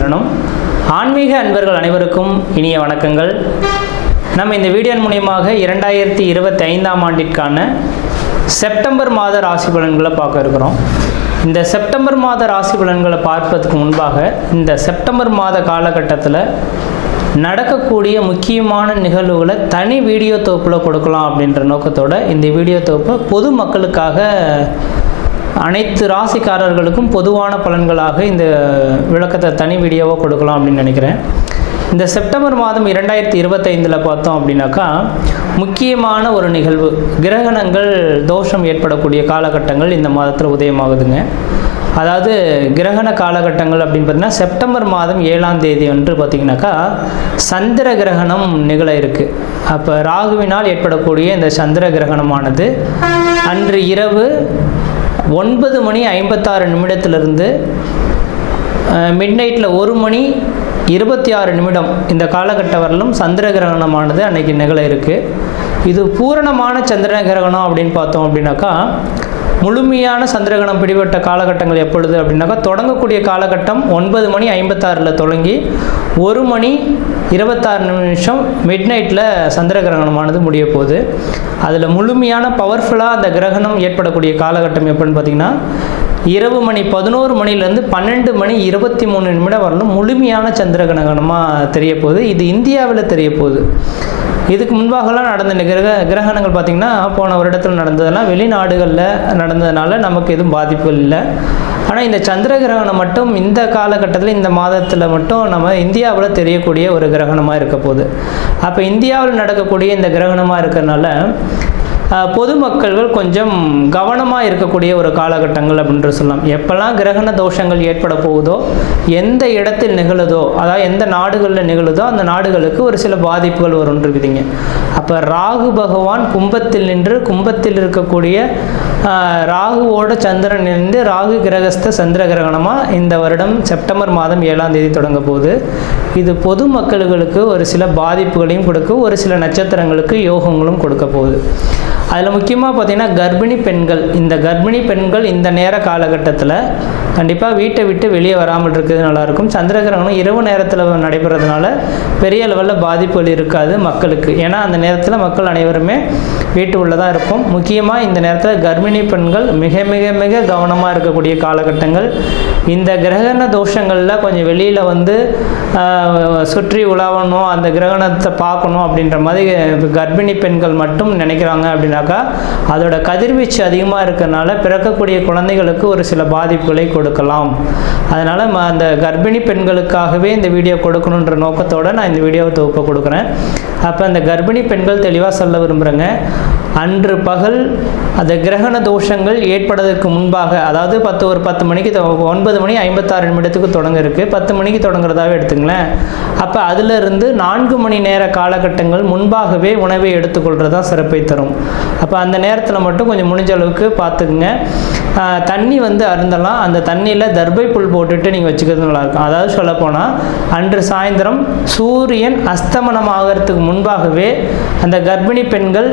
சரணம். ஆன்மீக அன்பர்கள் அனைவருக்கும் இனிய வணக்கங்கள். நம்ம இந்த வீடியோ மூலமாக 2025ஆம் ஆண்டிற்கான செப்டம்பர் மாத ராசி பலன்களை பார்க்க இருக்கிறோம். இந்த செப்டம்பர் மாத ராசி பலன்களை பார்ப்பதற்கு முன்பாக இந்த செப்டம்பர் மாத காலகட்டத்தில் நடக்கக்கூடிய முக்கியமான நிகழ்வுகளை தனி வீடியோ தொகுப்பில் கொடுக்கலாம் அப்படின்ற நோக்கத்தோடு இந்த வீடியோ தொகுப்பை பொது மக்களுக்காக அனைத்து ராசிக்காரர்களுக்கும் பொதுவான பலன்களாக இந்த விளக்கத்தை தனி வீடியோவாக கொடுக்கலாம் அப்படின்னு நினைக்கிறேன். இந்த செப்டம்பர் மாதம் 2025 பார்த்தோம் அப்படின்னாக்கா முக்கியமான ஒரு நிகழ்வு, கிரகணங்கள் தோஷம் ஏற்படக்கூடிய காலகட்டங்கள் இந்த மாதத்தில் உதயமாகுதுங்க. அதாவது கிரகண காலகட்டங்கள் அப்படின்னு பார்த்தீங்கன்னா செப்டம்பர் மாதம் 7ஆம் தேதி அன்று பார்த்திங்கனாக்கா சந்திர கிரகணம் நிகழ இருக்குது. அப்போ ராகுவினால் ஏற்படக்கூடிய இந்த சந்திர கிரகணமானது அன்று இரவு 9 மணி 56 நிமிடத்திலிருந்து மிட்நைட்டில் 1 மணி 26 நிமிடம் இந்த காலகட்ட வரலும் சந்திர கிரகணமானது அன்றைக்கி நிகழ இருக்குது. இது பூரணமான சந்திர கிரகணம் அப்படின்னு பார்த்தோம் அப்படின்னாக்கா முழுமையான சந்திரகிரகணம் பிடிபட்ட காலகட்டங்கள் எப்பொழுது அப்படின்னாக்கா தொடங்கக்கூடிய காலகட்டம் 9 மணி 56 தொடங்கி 1 மணி 26 நிமிஷம் மிட்நைட்டில் சந்திர கிரகணமானது முடிய போகுது. அதில் முழுமையான பவர்ஃபுல்லாக அந்த கிரகணம் ஏற்படக்கூடிய காலகட்டம் எப்படின்னு பார்த்திங்கன்னா இரவு மணி 11 மணிலேருந்து 12 மணி 23 நிமிடம் வரலும் முழுமையான சந்திர கிரகணமாக தெரிய போகுது. இது இந்தியாவில் தெரிய போகுது. இதுக்கு முன்பாகலாம் நடந்த கிரகணங்கள் பார்த்திங்கன்னா போன வருடத்தில் நடந்ததெல்லாம் வெளிநாடுகளில் நடந்ததுனால நமக்கு எதுவும் பாதிப்புகள் இல்லை. ஆனால் இந்த சந்திர கிரகணம் மட்டும் இந்த காலகட்டத்தில் இந்த மாதத்தில் மட்டும் நம்ம இந்தியாவில் தெரியக்கூடிய ஒரு கிரகணமாக இருக்க போகுது. அப்போ இந்தியாவில் நடக்கக்கூடிய இந்த கிரகணமாக இருக்கிறதுனால பொதுமக்கள்கள் கொஞ்சம் கவனமாக இருக்கக்கூடிய ஒரு காலகட்டங்கள் அப்படின்ற சொல்லலாம். எப்போல்லாம் கிரகண தோஷங்கள் ஏற்பட போகுதோ, எந்த இடத்தில் நிகழுதோ, அதாவது எந்த நாடுகளில் நிகழுதோ அந்த நாடுகளுக்கு ஒரு சில பாதிப்புகள் வரும்னு இருக்குதுங்க. அப்போ ராகு பகவான் கும்பத்தில் நின்று கும்பத்தில் இருக்கக்கூடிய ராகுவோட சந்திரன் இருந்து ராகு கிரகஸ்த சந்திர கிரகணமாக இந்த வருடம் செப்டம்பர் மாதம் 7ஆம் தேதி தொடங்க போகுது. இது பொதுமக்களுக்கு ஒரு சில பாதிப்புகளையும் கொடுக்கும், ஒரு சில நட்சத்திரங்களுக்கு யோகங்களும் கொடுக்க போகுது. அதில் முக்கியமாக பார்த்திங்கன்னா கர்ப்பிணி பெண்கள், இந்த கர்ப்பிணி பெண்கள் இந்த நேர காலகட்டத்தில் கண்டிப்பாக வீட்டை விட்டு வெளியே வராமல் இருக்கிறது நல்லாயிருக்கும். சந்திர கிரகணம் இரவு நேரத்தில் நடைபெறதுனால பெரிய லெவலில் பாதிப்புகள் இருக்காது மக்களுக்கு. ஏன்னா அந்த நேரத்தில் மக்கள் அனைவருமே வீட்டு உள்ளதாக இருக்கும். முக்கியமாக இந்த நேரத்தில் கர்ப்பிணி பெண்கள் மிக மிக மிக கவனமாக இருக்கக்கூடிய காலகட்டங்கள். இந்த கிரகண தோஷங்களில் கொஞ்சம் வெளியில் வந்து சுற்றி உலாவணும், அந்த கிரகணத்தை பார்க்கணும் அப்படின்ற மாதிரி கர்ப்பிணி பெண்கள் மட்டும் நினைக்கிறாங்க அப்படின்னாக்கா அதோட கதிர்வீச்சு அதிகமாக இருக்கிறதுனால பிறக்கக்கூடிய குழந்தைகளுக்கு ஒரு சில பாதிப்புகளை கொடுக்கலாம். அதனால் அந்த கர்ப்பிணி பெண்களுக்காகவே இந்த வீடியோ கொடுக்கணுன்ற நோக்கத்தோடு நான் இந்த வீடியோவை தொகுப்பை கொடுக்குறேன். அப்போ அந்த கர்ப்பிணி பெண்கள் தெளிவாக சொல்ல விரும்புகிறேங்க, அன்று பகல் அந்த கிரகண தோஷங்கள் ஏற்படுவதற்கு முன்பாக, அதாவது 10 மணிக்கு 9 மணி 56 நிமிடத்துக்கு தொடங்க இருக்குது, 10 மணிக்கு தொடங்குறதாவே எடுத்துங்களேன். அப்போ அதிலிருந்து 4 மணி நேர காலகட்டங்கள் முன்பாகவே உணவை எடுத்துக்கொள்கிறதா சிறப்பை தரும். அப்போ அந்த நேரத்தில் மட்டும் கொஞ்சம் முடிஞ்ச அளவுக்கு பார்த்துக்குங்க. தண்ணி வந்து அருந்தலாம், அந்த தண்ணியில் தர்பை புல் போட்டுட்டு நீங்கள் வச்சுக்கிறது நல்லாயிருக்கும். அதாவது சொல்லப்போனால் அன்று சாயந்தரம் சூரியன் அஸ்தமனம் ஆகிறதுக்கு முன்பாகவே அந்த கர்ப்பிணி பெண்கள்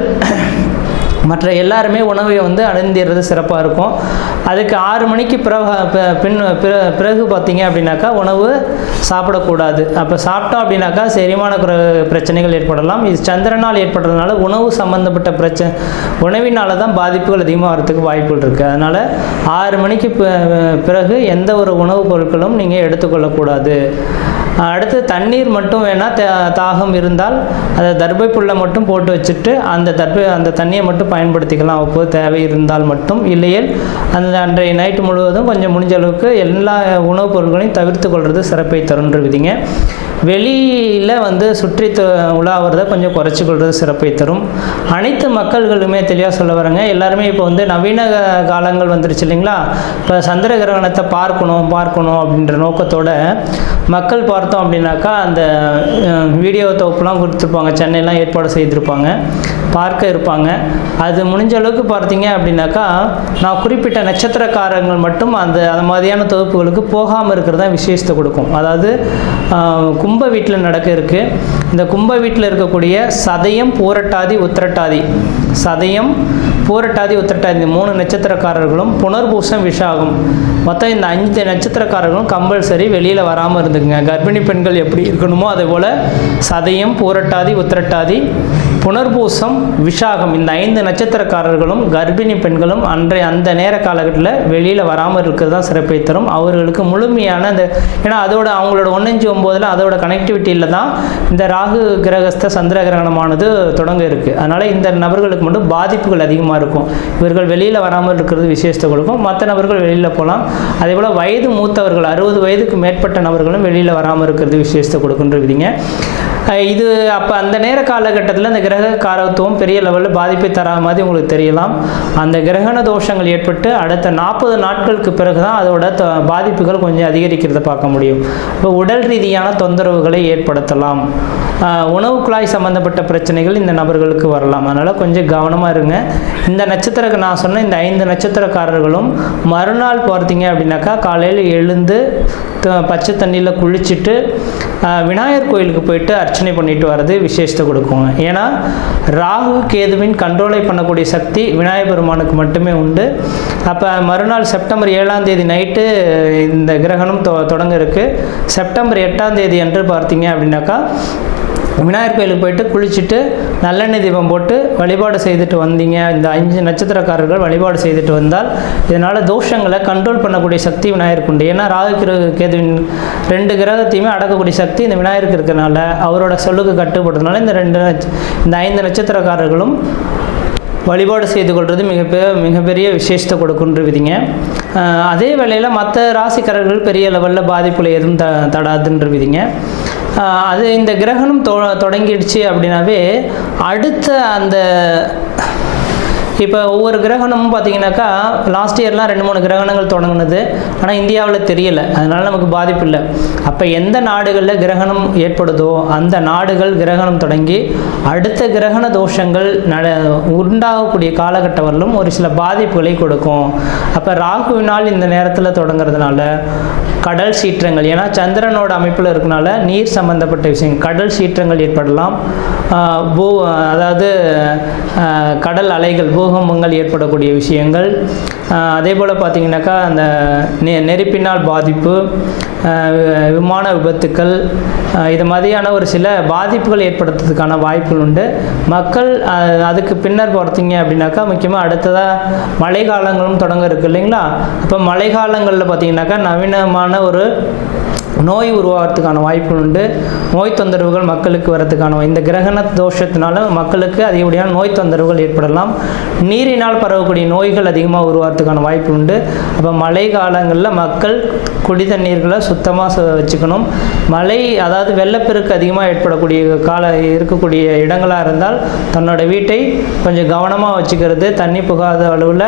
மற்ற எல்லாருமே உணவை வந்து அருந்திடுறது சிறப்பாக இருக்கும். அதுக்கு 6 மணிக்கு பிறகு பார்த்தீங்க அப்படின்னாக்கா உணவு சாப்பிடக்கூடாது. அப்போ சாப்பிட்டோம் அப்படின்னாக்கா செரிமான பிரச்சனைகள் ஏற்படலாம். இது சந்திரனால் ஏற்படுறதுனால உணவு சம்மந்தப்பட்ட உணவினால தான் பாதிப்புகள் அதிகமாக வரதுக்கு வாய்ப்புகள் இருக்குது. அதனால் 6 மணிக்கு பிறகு எந்த ஒரு உணவுப் பொருட்களும் நீங்கள் எடுத்துக்கொள்ளக்கூடாது. அடுத்து தண்ணீர் மட்டும் வேணால் தாகம் இருந்தால் அதை தர்பை புல்லை மட்டும் போட்டு வச்சுட்டு அந்த தண்ணியை மட்டும் பயன்படுத்திக்கலாம் அப்போது தேவை இருந்தால் மட்டும். இல்லையேல் அந்த அன்றைய நைட்டு முழுவதும் கொஞ்சம் முடிஞ்ச அளவுக்கு எல்லா உணவுப் பொருட்களையும் தவிர்த்து கொள்வது சிறப்பை தருன்ற விதிங்க. வெளியில் வந்து சுற்றி உலாவறதை கொஞ்சம் குறைச்சி கொள்வது சிறப்பை தரும். அனைத்து மக்கள்களுமே தெளிவாக சொல்ல வரேங்க. எல்லாருமே இப்போ வந்து நவீன காலங்கள் வந்துருச்சு இல்லைங்களா. இப்போ சந்திர கிரகணத்தை பார்க்கணும் அப்படின்ற நோக்கத்தோட மக்கள் பார்த்தோம் அப்படின்னாக்கா அந்த வீடியோ தொகுப்புலாம் கொடுத்துருப்பாங்க, சென்னையெல்லாம் ஏற்பாடு செய்திருப்பாங்க, பார்க்க இருப்பாங்க. அது முடிஞ்ச அளவுக்கு பார்த்தீங்க அப்படின்னாக்கா நான் குறிப்பிட்ட நட்சத்திரக்காரங்கள் மட்டும் அந்த மாதிரியான தொகுப்புகளுக்கு போகாமல் இருக்கிறது தான் விசேஷத்தை கொடுக்கும். அதாவது கும்ப வீட்டில் நடக்க இருக்குது. இந்த கும்ப வீட்டில் இருக்கக்கூடிய சதயம், பூரட்டாதி, உத்திரட்டாதி சதயம், பூரட்டாதி, உத்திரட்டாதி இந்த 3 நட்சத்திரக்காரர்களும், புனர்பூசம், விஷாகம் மொத்தம் இந்த 5 நட்சத்திரக்காரர்களும் கம்பல்சரி வெளியில் வராமல் இருந்துக்குங்க. கர்ப்பிணி பெண்கள் எப்படி இருக்கணுமோ அதே போல் சதயம், பூரட்டாதி, உத்திரட்டாதி, புனர்பூசம், விஷாகம் இந்த 5 நட்சத்திரக்காரர்களும் கர்ப்பிணி பெண்களும் அந்த நேர காலகட்டத்தில் வெளியில் வராமல் இருக்கிறது தான் சிறப்பை தரும். அவர்களுக்கு முழுமையான அந்த ஏன்னா அதோட அவங்களோட 1-5-9 அதோட கனெக்டிவிட்டியில் தான் இந்த ராகு கிரகஸ்த சந்திர கிரகணமானது தொடங்க இருக்குது. அதனால் இந்த நபர்களுக்கு மட்டும் பாதிப்புகள் அதிகமாக இருக்கும். இவர்கள் வெளியில் வராமல் இருக்கிறது விசேஷத்தை கொடுக்கும். மற்ற நபர்கள் வெளியில் போகலாம். அதே போல் வயது மூத்தவர்கள் 60 வயதுக்கு மேற்பட்ட நபர்களும் வெளியில் வராமல் இருக்கிறது விசேஷத்தை கொடுக்குன்றீங்க. இது அப்போ அந்த நேர காலகட்டத்தில் அந்த கிரக காரத்துவம் பெரிய லெவலில் பாதிப்பை தராத மாதிரி உங்களுக்கு தெரியலாம். அந்த கிரகண தோஷங்கள் ஏற்பட்டு அடுத்த 40 நாட்களுக்கு பிறகு தான் அதோட பாதிப்புகள் கொஞ்சம் அதிகரிக்கிறத பார்க்க முடியும். இப்போ உடல் ரீதியான தொந்தரவுகளை ஏற்படுத்தலாம். உணவு குழாய் சம்மந்தப்பட்ட பிரச்சனைகள் இந்த நபர்களுக்கு வரலாம். அதனால் கொஞ்சம் கவனமாக இருங்க. இந்த நட்சத்திர நான் சொன்ன இந்த 5 நட்சத்திரக்காரர்களும் மறுநாள் பார்த்தீங்க அப்படின்னாக்கா காலையில் எழுந்து பச்சை தண்ணியில் குளிச்சுட்டு விநாயகர் கோயிலுக்கு போயிட்டு அர்ச்சனை பண்ணிட்டு வர்றது விசேஷத்தை கொடுக்குங்க. ஏன்னா ராகு கேதுவின் கண்ட்ரோலை பண்ணக்கூடிய சக்தி விநாயகர் பெருமானுக்கு மட்டுமே உண்டு. அப்போ மறுநாள் செப்டம்பர் 7ஆம் தேதி நைட்டு இந்த கிரகணம் தொடங்க இருக்குது. செப்டம்பர் 8ஆம் தேதி அன்று பார்த்தீங்க அப்படின்னாக்கா விநாயகர் கோயிலுக்கு போயிட்டு குளிச்சுட்டு நல்லெண்ணெய் தீபம் போட்டு வழிபாடு செய்துட்டு வந்தீங்க. இந்த 5 நட்சத்திரக்காரர்கள் வழிபாடு செய்துட்டு வந்தால் இதனால் தோஷங்களை கண்ட்ரோல் பண்ணக்கூடிய சக்தி விநாயகருக்கு உண்டு. ஏன்னா ராகு கேதுவின் 2 கிரகத்தையுமே அடக்கக்கூடிய சக்தி இந்த விநாயகருக்கு இருக்கிறதுனால அவரோட சொல்லுக்கு கட்டுப்படுறதுனால இந்த 5 நட்சத்திரக்காரர்களும் வழிபாடு செய்து கொள்வது மிகப்பெரிய விசேஷத்தை கொடுக்குன்றவிதிங்க. அதே வேளையில் மற்ற ராசிக்காரர்கள் பெரிய லெவலில் பாதிப்புல எதுவும் தடாதுன்றவிதிங்க. அது இந்த கிரகணம் தொடங்கிடுச்சு அப்படின்னாவே அடுத்த அந்த இப்போ ஒவ்வொரு கிரகணமும் பார்த்தீங்கன்னாக்கா லாஸ்ட் இயர்லாம் 2-3 கிரகணங்கள் தொடங்கினது. ஆனால் இந்தியாவில் தெரியலை, அதனால் நமக்கு பாதிப்பு இல்லை. அப்போ எந்த நாடுகளில் கிரகணம் ஏற்படுதோ அந்த நாடுகள் கிரகணம் தொடங்கி அடுத்த கிரகண தோஷங்கள் உண்டாகக்கூடிய காலகட்டம் வரலும் ஒரு சில பாதிப்புகளை கொடுக்கும். அப்போ ராகுவினால் இந்த நேரத்தில் தொடங்கிறதுனால கடல் சீற்றங்கள், ஏன்னா சந்திரனோட அமைப்பில் இருக்கனால நீர் சம்பந்தப்பட்ட விஷயங்கள் கடல் சீற்றங்கள் ஏற்படலாம். அதாவது கடல் அலைகள் பூகம்பங்கள் ஏற்படக்கூடிய விஷயங்கள். அதே போல் பார்த்திங்கனாக்கா அந்த நெருப்பினால் பாதிப்பு, விமான விபத்துக்கள், இது மாதிரியான ஒரு சில பாதிப்புகள் ஏற்படுத்துறதுக்கான வாய்ப்புகள் உண்டு. மக்கள் அதுக்கு பின்னர் பார்த்தீங்க அப்படின்னாக்கா முக்கியமாக அடுத்ததாக மழை காலங்களும் தொடங்க இருக்குது இல்லைங்களா. அப்போ மழை காலங்களில் பார்த்திங்கனாக்கா நவீனமான ஒரு நோய் உருவாகிறதுக்கான வாய்ப்புகள் உண்டு. நோய் தொந்தரவுகள் மக்களுக்கு வரதுக்கான இந்த கிரகண தோஷத்தினால மக்களுக்கு அதிகப்படியான நோய் தொந்தரவுகள் ஏற்படலாம். நீரினால் பரவக்கூடிய நோய்கள் அதிகமாக உருவாகிறதுக்கான வாய்ப்பு உண்டு. அப்போ மழை காலங்களில் மக்கள் குடி தண்ணீர்களை சுத்தமாக வச்சுக்கணும். மழை அதாவது வெள்ளப்பெருக்கு அதிகமாக ஏற்படக்கூடிய இருக்கக்கூடிய இடங்களாக இருந்தால் தன்னோட வீட்டை கொஞ்சம் கவனமாக வச்சுக்கிறது, தண்ணி புகாத அளவில்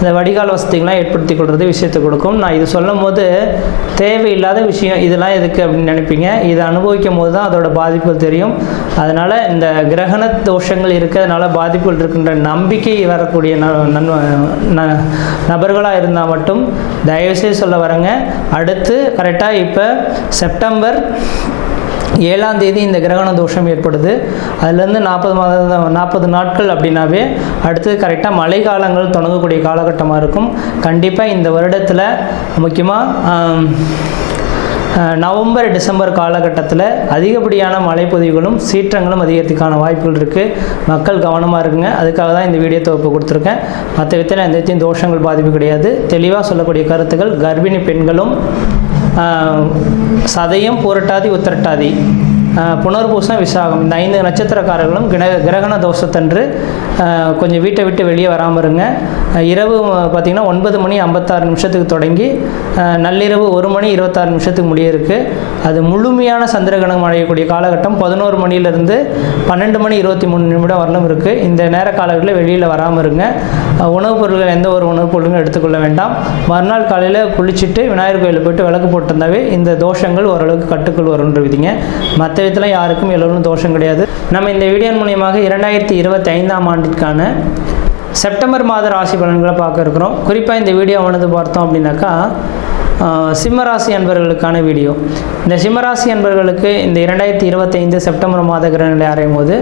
இந்த வடிகால் வசதிகள்லாம் ஏற்படுத்தி கொள்வது விஷயத்தை கொடுக்கும். நான் இது சொல்லும் போது தேவையில்லாத விஷயம் இதெல்லாம் எதுக்கு அப்படின்னு நினைப்பீங்க. இதை அனுபவிக்கும் போது தான் அதோட பாதிப்புகள் தெரியும். அதனால் இந்த கிரகண தோஷங்கள் இருக்கிறதுனால பாதிப்புகள் இருக்கின்ற நம்பிக்கை வரக்கூடிய நபர்களாக இருந்தால் மட்டும் தயவுசெய்து சொல்ல வரேங்க. அடுத்து கரெக்டாக இப்போ செப்டம்பர் 7ஆம் தேதி இந்த கிரகண தோஷம் ஏற்படுது. அதுலேருந்து 40 நாட்கள் அப்படின்னாவே அடுத்து கரெக்டாக மழை காலங்கள் தொடங்கக்கூடிய காலகட்டமாக இருக்கும். கண்டிப்பாக இந்த வருடத்தில் முக்கியமாக நவம்பர் டிசம்பர் காலகட்டத்தில் அதிகப்படியான மழைப்பொழிவுகளும் சீற்றங்களும் அதிகரிக்கிறதுக்கான வாய்ப்புகள் இருக்குது. மக்கள் கவனமாக இருக்குங்க. அதுக்காக தான் இந்த வீடியோ தொகுப்பு கொடுத்துருக்கேன். மற்ற விதத்தில் எந்த தோஷங்கள் பாதிப்பு கிடையாது. தெளிவாக சொல்லக்கூடிய கருத்துக்கள் கர்ப்பிணி பெண்களும் சதயம், பூரட்டாதி, உத்திரட்டாதி, புனர்பூசம், விசாகம் இந்த 5 நட்சத்திரக்காரர்களும் கிரகண தோஷத்தன்று கொஞ்சம் வீட்டை விட்டு வெளியே வராமல் இருங்க. இரவு பார்த்திங்கன்னா 9:56 தொடங்கி நள்ளிரவு 1:26 முடிய இருக்குது. அது முழுமையான சந்திரகிரகணம் அடையக்கூடிய காலகட்டம் 11 மணியிலிருந்து 12:23 வரலும் இருக்குது. இந்த நேர காலங்களில் வெளியில் வராமல் இருங்க. உணவுப் பொருட்கள் எந்த ஒரு உணவுப் பொருட்களும் எடுத்துக்கொள்ள வேண்டாம். மறுநாள் காலையில் குளிச்சுட்டு விநாயகர் கோயிலில் போய்ட்டு விளக்கு போட்டிருந்தாவே இந்த தோஷங்கள் ஓரளவுக்கு கட்டுக்குள் வரும்ன்ற விதிங்க. மற்ற விதத்தில் யாருக்கும் எல்லோரும் தோஷம் கிடையாது. நம்ம இந்த வீடியோ மூலியமாக 2025ஆம் ஆண்டிற்கான செப்டம்பர் மாத ராசி பலன்களை பார்க்க இருக்கிறோம். குறிப்பாக இந்த வீடியோ ஆனது பார்த்தோம் அப்படின்னாக்கா சிம்மராசி அன்பர்களுக்கான வீடியோ. இந்த சிம்மராசி அன்பர்களுக்கு இந்த 2025 செப்டம்பர் மாத கிரகங்களை அறையும் போது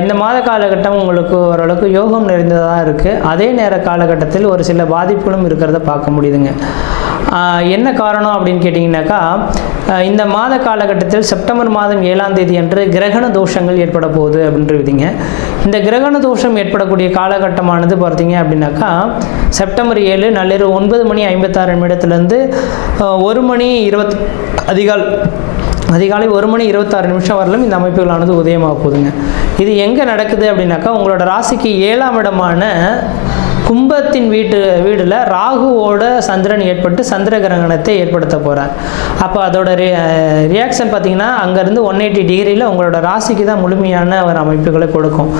இந்த மாத காலகட்டம் உங்களுக்கு ஓரளவுக்கு யோகம் நிறைந்ததாக இருக்குது. அதே நேர காலகட்டத்தில் ஒரு சில பாதிப்புகளும் இருக்கிறத பார்க்க முடியுதுங்க. என்ன காரணம் அப்படின்னு கேட்டிங்கனாக்கா, இந்த மாத காலகட்டத்தில் செப்டம்பர் மாதம் 7ஆம் தேதி அன்று கிரகண தோஷங்கள் ஏற்பட போகுது அப்படின்றீங்க. இந்த கிரகண தோஷம் ஏற்படக்கூடிய காலகட்டமானது பார்த்தீங்க அப்படின்னாக்கா, செப்டம்பர் 7 நள்ளிரவு 9:56 1 மணி அதிகாலை 1:26 வரலும் இந்த அமைப்புகளானது உதயமாக போகுதுங்க. இது எங்கே நடக்குது அப்படின்னாக்கா, உங்களோட ராசிக்கு 7ஆம் இடமான கும்பத்தின் வீடில் ராகுவோட சந்திரன் ஏற்பட்டு சந்திர கிரகணத்தை ஏற்படுத்த போகிறார். அப்போ அதோட ரியாக்ஷன் பார்த்திங்கன்னா அங்கேருந்து 180 டிகிரியில் உங்களோட ராசிக்கு தான் முழுமையான ஒரு அமைப்புகளை கொடுக்கும்.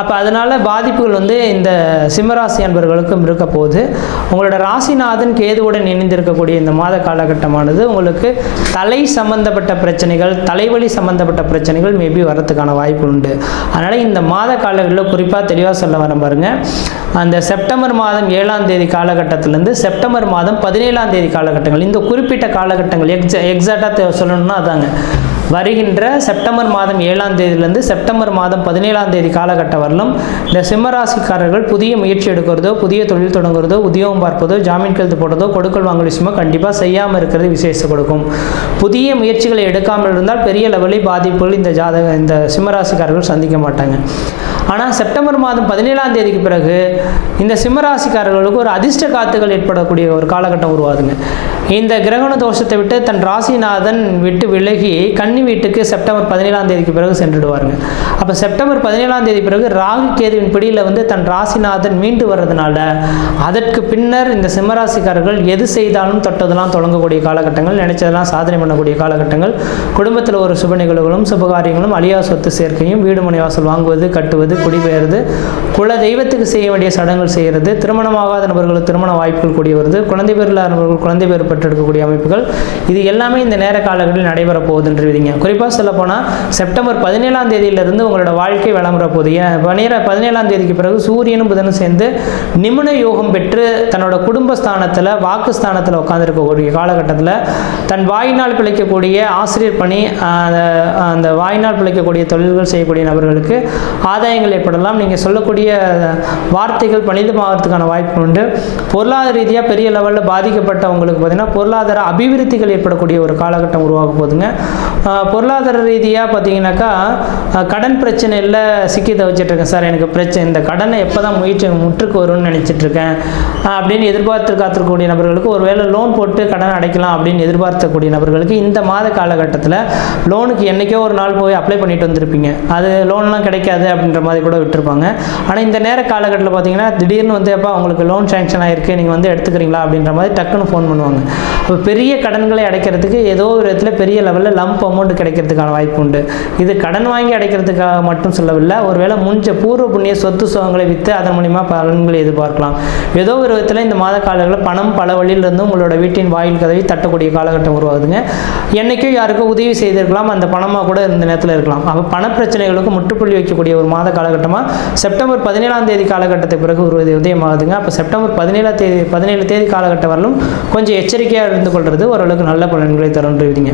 அப்போ அதனால் பாதிப்புகள் இந்த சிம்மராசி அன்பர்களுக்கும் இருக்க போது, உங்களோட ராசிநாதன் கேதுவுடன் இணைந்திருக்கக்கூடிய இந்த மாத காலகட்டமானது உங்களுக்கு தலை சம்பந்தப்பட்ட பிரச்சனைகள், தலைவலி சம்பந்தப்பட்ட பிரச்சனைகள் மேபி வரத்துக்கான வாய்ப்பு உண்டு. அதனால் இந்த மாத காலங்களில் குறிப்பாக தெளிவாக சொல்ல வர பாருங்க, அந்த செப்டம்பர் மாதம் 7ஆம் தேதி காலகட்டத்திலேருந்து செப்டம்பர் மாதம் 17ஆம் தேதி காலகட்டங்கள், இந்த குறிப்பிட்ட காலகட்டங்கள் எக்ஸாக்டாக சொல்லணும்னா அதாங்க, வருகின்ற செப்டம்பர் மாதம் 7ஆம் தேதியிலிருந்து செப்டம்பர் மாதம் 17ஆம் தேதி காலகட்டம் வரலும் இந்த சிம்மராசிக்காரர்கள் புதிய முயற்சி எடுக்கிறதோ, புதிய தொழில் தொடங்குறதோ, உத்தியோகம் பார்ப்பதோ, ஜாமீன் கையெழுத்து போடுறதோ, கொடுக்கல் வாங்கல் விஷயமோ கண்டிப்பாக செய்யாமல் இருக்கிறது விசேஷம் கொடுக்கும். புதிய முயற்சிகளை எடுக்காமல் இருந்தால் பெரிய லெவலில் பாதிப்புகள் இந்த சிம்மராசிக்காரர்கள் சந்திக்க மாட்டாங்க. ஆனால் செப்டம்பர் மாதம் 17ஆம் தேதிக்கு பிறகு இந்த சிம்மராசிக்காரர்களுக்கு ஒரு அதிர்ஷ்ட காத்துகள் ஏற்படக்கூடிய ஒரு காலகட்டம் உருவாதுங்க. இந்த கிரகண தோஷத்தை விட்டு தன் ராசிநாதன் விட்டு விலகி கன்னி வீட்டுக்கு செப்டம்பர் 17ஆம் தேதிக்கு பிறகு சென்றுடுவாருங்க. அப்போ செப்டம்பர் 17ஆம் தேதி பிறகு ராகு கேதுவின் பிடியில் தன் ராசிநாதன் மீண்டு வர்றதுனால அதற்கு பின்னர் இந்த சிம்மராசிக்காரர்கள் எது செய்தாலும் தொட்டதெல்லாம் தொடங்கக்கூடிய காலகட்டங்கள், நினைச்சதெல்லாம் சாதனை பண்ணக்கூடிய காலகட்டங்கள், குடும்பத்தில் ஒரு சுப நிகழ்வுகளும் சுபகாரியங்களும், அழியா சொத்து சேர்க்கையும், வீடு மனை வாசல் வாங்குவது, கட்டுவது, குடிபெயர்ந்து, குல தெய்வத்துக்கு செய்ய வேண்டிய சடங்குகள் செய்கிறது, திருமணமாகாத நபர்களுக்கு திருமண வாய்ப்புகள் கூடிய வருது, குழந்தை பேர் இல்லாத நபர்கள் குழந்தை பேர் பெற்றெடுக்கக்கூடிய அமைப்புகள், இது எல்லாமே இந்த நேர காலங்களில் நடைபெற போகுதுன்றீங்க. குறிப்பாக சொல்ல போனால் செப்டம்பர் 17ஆம் தேதியிலிருந்து உங்களோட வாழ்க்கை விளம்பர போகுது. 17ஆம் தேதிக்கு பிறகு சூரியனும் புதனும் சேர்ந்து நிமிட யோகம் பெற்று தன்னோட குடும்பஸ்தானத்தில், வாக்குஸ்தானத்தில் உட்காந்துருக்கக்கூடிய காலகட்டத்தில் தன் வாயினால் பிழைக்கக்கூடிய ஆசிரியர் பணி, அந்த வாயினால் பிழைக்கக்கூடிய தொழில்கள் செய்யக்கூடிய நபர்களுக்கு ஆதாயங்கள் ஏற்படலாம். நீங்கள் சொல்லக்கூடிய வார்த்தைகள் பணிதமாகறதுக்கான வாய்ப்பு உண்டு. பொருளாதார ரீதியாக பெரிய லெவலில் பாதிக்கப்பட்டவங்களுக்கு பார்த்தீங்கன்னா பொருளாதார அபிவிருத்திகள் ஏற்படக்கூடிய ஒரு காலகட்டம் உருவாக போகுதுங்க. பொருளாதார ரீதியாக பார்த்தீங்கன்னாக்கா கடன் பிரச்சனையில் சிக்கி தவிச்சிட்ருக்கேன் சார், எனக்கு இந்த கடனை எப்போ தான் முற்றுக்கு வரும்னு நினச்சிட்ருக்கேன் அப்படின்னு எதிர்பார்த்து காத்திருக்கக்கூடிய நபர்களுக்கு, ஒருவேளை லோன் போட்டு கடன் அடைக்கலாம் அப்படின்னு எதிர்பார்க்கக்கூடிய நபர்களுக்கு இந்த மாத காலகட்டத்தில் லோனுக்கு என்றைக்கோ ஒரு நாள் போய் அப்ளை பண்ணிட்டு வந்திருப்பீங்க, அது லோன்லாம் கிடைக்காது அப்படின்ற மாதிரி கூட விட்டுருப்பாங்க. ஆனால் இந்த நேர காலகட்டத்தில் பார்த்தீங்கன்னா திடீர்னு எப்போ உங்களுக்கு லோன் சேங்ஷன் ஆகிருக்கு, நீங்கள் எடுத்துக்கிறீங்களா அப்படின்ற மாதிரி டக்குன்னு ஃபோன் பண்ணுவாங்க. அப்போ பெரிய கடன்களை அடைக்கிறதுக்கு ஏதோ ஒரு இடத்துல பெரிய லெவலில் லம்ப் அமௌண்ட் கிடைக்கிறதுக்கான வாய்ப்பு உண்டு. இது கடன் வாங்கி அடைக்கிறதுக்காக மட்டும் சொல்லவில்லை, ஒருவேளை பூர்வ புண்ணிய சொத்து சுகங்களை விற்று அதன் மூலிமா பலன்களை எதிர்பார்க்கலாம். ஏதோ ஒரு விதத்தில் இந்த மாத காலங்களில் பணம் பல வழியிலிருந்து உங்களோட வீட்டின் வாயில் கதவை தட்டக்கூடிய காலகட்டம் உருவாகுதுங்க. என்றைக்கும் யாருக்கும் உதவி செய்திருக்கலாம், அந்த பணமாக கூட இந்த நேரத்தில் இருக்கலாம். அப்போ பண பிரச்சனைகளுக்கு முற்றுப்புள்ளி வைக்கக்கூடிய ஒரு மாத காலகட்டமாக செப்டம்பர் 17ஆம் தேதி காலகட்டத்துக்கு பிறகு உதயமாகுதுங்க. அப்போ செப்டம்பர் 17 தேதி காலகட்டம் வரலும் கொஞ்சம் எச்சரிக்கையாக இருந்து கொள்வது ஓரளவுக்கு நல்ல பலன்களை தருன்றீங்க.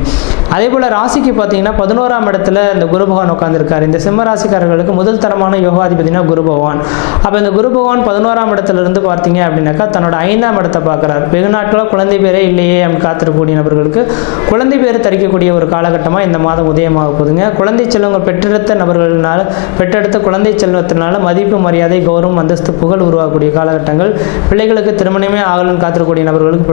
அதே போல் ராசிக்கு பார்த்தீங்கன்னா 11ஆம் இடத்துல இந்த குரு பகவான் உட்காந்துருக்காரு. இந்த சிம்ம ராசிக்காரர்களுக்கு முதல் தரமான யோகாதிபதினா குரு பகவான். அப்போ இந்த குரு பகவான் 11ஆம் இடத்துல இருந்து பார்த்தீங்க அப்படின்னாக்கா தன்னோட 5ஆம் இடத்தை பார்க்குறாரு. வெகு நாட்களாக குழந்தை பேரே இல்லையே அப்படின்னு காத்திருக்கக்கூடிய நபர்களுக்கு குழந்தை பேர் தரிக்கக்கூடிய ஒரு காலகட்டமாக இந்த மாதம் உதயமாக போகுதுங்க. குழந்தை செல்வங்கள் பெற்றெடுத்த குழந்தை செல்வத்தினால மதிப்பு, மரியாதை, கௌரவம், அந்தஸ்து, புகழ் உருவாகக்கூடிய காலகட்டங்கள், பிள்ளைகளுக்கு திருமணமே ஆகலன்னு காத்திருக்கக்கூடிய நபர்களுக்கு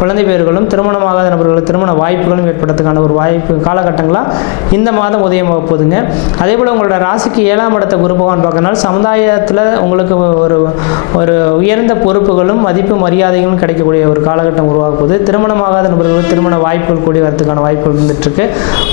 குழந்தை பேர்களும், திருமணமாகாத நபர்களுக்கு திருமண வாய்ப்புகளும் ஏற்படுறதுக்கான ஒரு வாய்ப்பு காலகட்டங்களாக இந்த மாதம் உதயமாக போகுதுங்க. அதே போல் உங்களோட ராசிக்கு 7ஆம் இடத்தை குரு பகவான் பார்க்கறதுனால சமுதாயத்தில் உங்களுக்கு ஒரு உயர்ந்த பொறுப்புகளும் மதிப்பு மரியாதைகளும் கிடைக்கக்கூடிய ஒரு காலகட்டம் உருவாக போகுது. திருமணமாகாத நபர்களுக்கு திருமண வாய்ப்புகள் கூடி வரதுக்கான வாய்ப்புகள் இருந்துகிட்ருக்கு.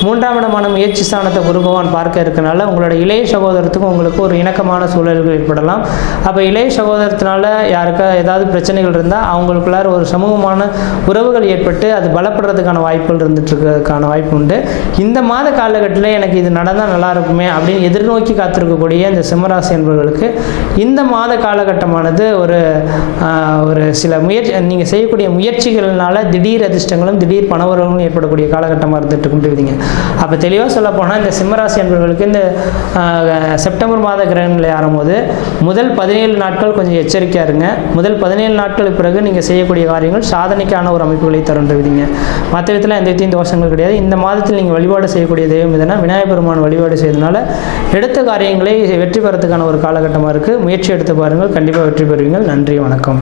3ஆம் இடமான முயற்சி ஸ்தானத்தை குரு பகவான் பார்க்க இருக்கனால உங்களோட இளைய சகோதரத்துக்கும் உங்களுக்கு ஒரு இணக்கமான சூழல்கள் ஏற்படலாம். அப்போ இளைய சகோதரத்தினால யாருக்கா ஏதாவது பிரச்சனைகள் இருந்தால் அவங்களுக்குள்ளார ஒரு சமூகமான உறவுகள் ஏற்பட்டு அது பலப்படுறதுக்கான வாய்ப்புகள் இருந்துகிட்ருக்கிறதுக்கான வாய்ப்பு உண்டு. இந்த மாத காலகட்டத்தில் எனக்கு இது நடந்தால் நல்லா இருக்குமே அப்படின்னு எதிர்நோக்கி காத்திருக்கக்கூடிய இந்த சிம்மராசி என்பவர்களுக்கு இந்த மாத காலகட்டமானது ஒரு சில நீங்கள் செய்யக்கூடிய முயற்சிகள்னால திடீர் அதிர்ஷ்டங்களும் திடீர் பணவரங்களும் ஏற்படக்கூடிய காலகட்டமாக இருந்துட்டு கொண்டிருந்தீங்க. அப்போ தெளிவாக சொல்ல போனால் இந்த சிம்மராசி என்பவர்களுக்கு இந்த செப்டம்பர் மாத கிரக நிலை ஆறும்போது முதல் 17 நாட்கள் கொஞ்சம் எச்சரிக்கையாக இருங்க. முதல் 17 நாட்களுக்கு பிறகு நீங்கள் செய்யக்கூடிய காரியங்கள் சாதனைக்கான ஒரு அமைப்புகளை தருன்றவிதிங்க. மற்ற விதத்தில் எந்த விதத்தையும் தோஷங்கள் கிடையாது. இந்த மாதத்தில் நீங்கள் வழிபாடு செய்யக்கூடிய தெய்வம் எதுனா விநாயகர் பெருமான் வழிபாடு செய்ததுனால எடுத்த காரியங்களை வெற்றி பெறத்துக்கான ஒரு காலகட்டமாக இருக்குது. முயற்சி எடுத்து பாருங்கள், கண்டிப்பாக வெற்றி பெறுவீங்கள். நன்றி, வணக்கம்.